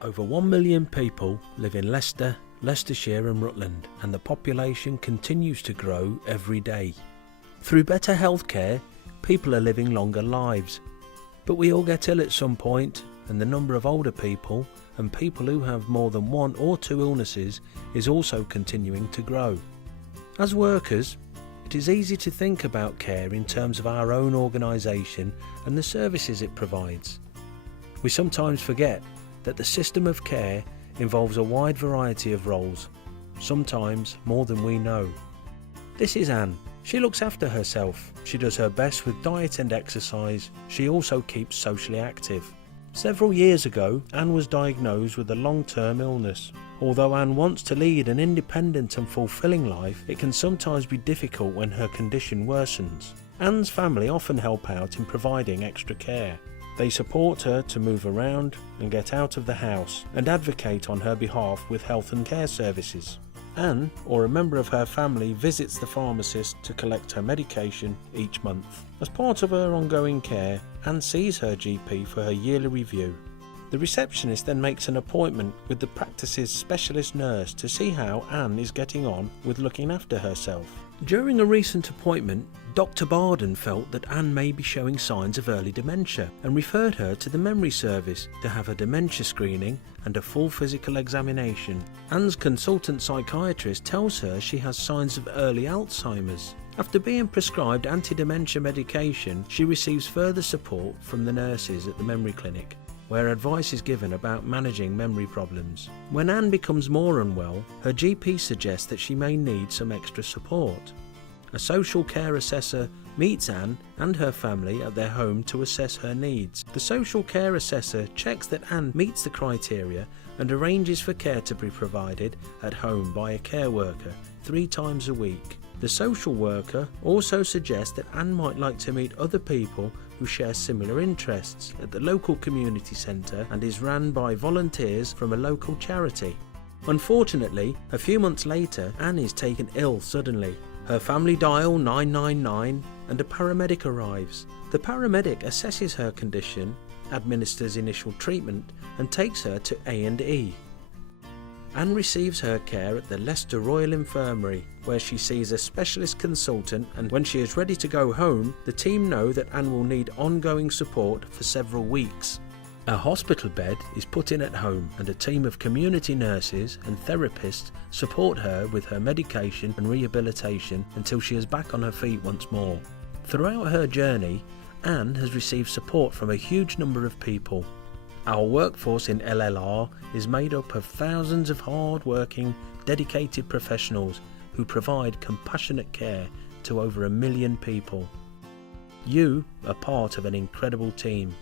Over 1 million people live in Leicester, Leicestershire and Rutland, and the population continues to grow every day. Through better healthcare, people are living longer lives. But we all get ill at some point, and the number of older people and people who have more than one or two illnesses is also continuing to grow. As workers, it is easy to think about care in terms of our own organisation and the services it provides. We sometimes forget that the system of care involves a wide variety of roles, sometimes more than we know. This is Anne. She looks after herself. She does her best with diet and exercise. She also keeps socially active. Several years ago, Anne was diagnosed with a long-term illness. Although Anne wants to lead an independent and fulfilling life, it can sometimes be difficult when her condition worsens. Anne's family often help out in providing extra care. They support her to move around and get out of the house and advocate on her behalf with health and care services. Anne, or a member of her family, visits the pharmacist to collect her medication each month. As part of her ongoing care, Anne sees her GP for her yearly review. The receptionist then makes an appointment with the practice's specialist nurse to see how Anne is getting on with looking after herself. During a recent appointment, Dr. Barden felt that Anne may be showing signs of early dementia and referred her to the memory service to have a dementia screening and a full physical examination. Anne's consultant psychiatrist tells her she has signs of early Alzheimer's. After being prescribed anti-dementia medication, she receives further support from the nurses at the memory clinic, where advice is given about managing memory problems. When Anne becomes more unwell, her GP suggests that she may need some extra support. A social care assessor meets Anne and her family at their home to assess her needs. The social care assessor checks that Anne meets the criteria and arranges for care to be provided at home by a care worker 3 times a week. The social worker also suggests that Anne might like to meet other people who share similar interests at the local community centre and is run by volunteers from a local charity. Unfortunately, a few months later, Anne is taken ill suddenly. Her family dial 999 and a paramedic arrives. The paramedic assesses her condition, administers initial treatment and takes her to A&E. Anne receives her care at the Leicester Royal Infirmary, where she sees a specialist consultant, and when she is ready to go home, the team know that Anne will need ongoing support for several weeks. A hospital bed is put in at home, and a team of community nurses and therapists support her with her medication and rehabilitation until she is back on her feet once more. Throughout her journey, Anne has received support from a huge number of people. Our workforce in LLR is made up of thousands of hard-working, dedicated professionals who provide compassionate care to over 1 million people. You are part of an incredible team.